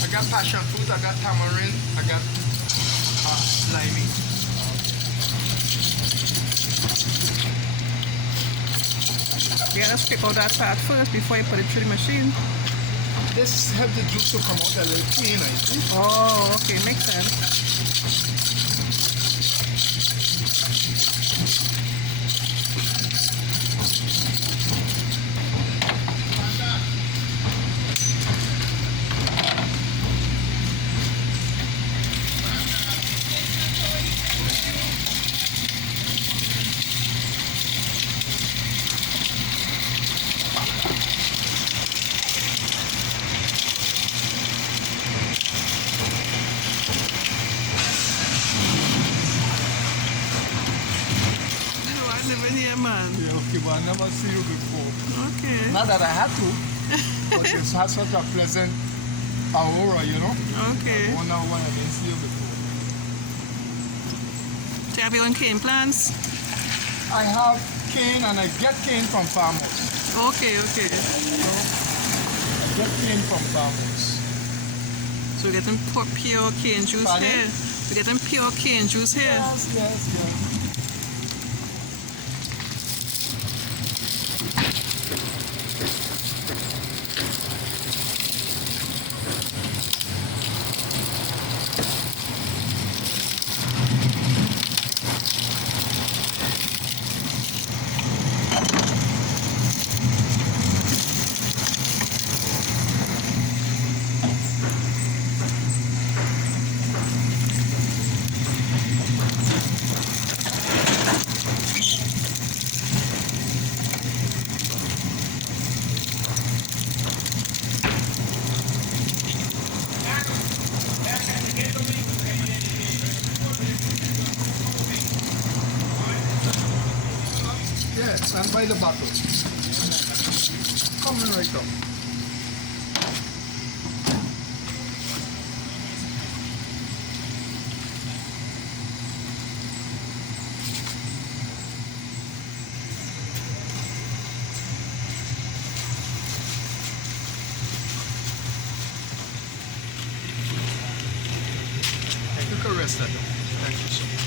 I got passion fruit, I got tamarind, I got slimy. You gotta scrape out that part first before you put it through the machine. This helps the juice to come out a little cleaner, you see? Oh, okay, makes sense. Man. Yeah, okay, but I never see you before. Okay. Not that I had to, but it has such a pleasant aura, you know? Okay. I wonder why I didn't see you before. Do you have your own cane plants? I have cane and I get cane from farmers. Okay, okay. I get cane from farmers. So we're getting pure cane juice Pardon? here. We're getting pure cane juice here. Yes, yes, yes. Yes, and by the bottle. Coming right up. Thank you, Caressa. Thank you so much.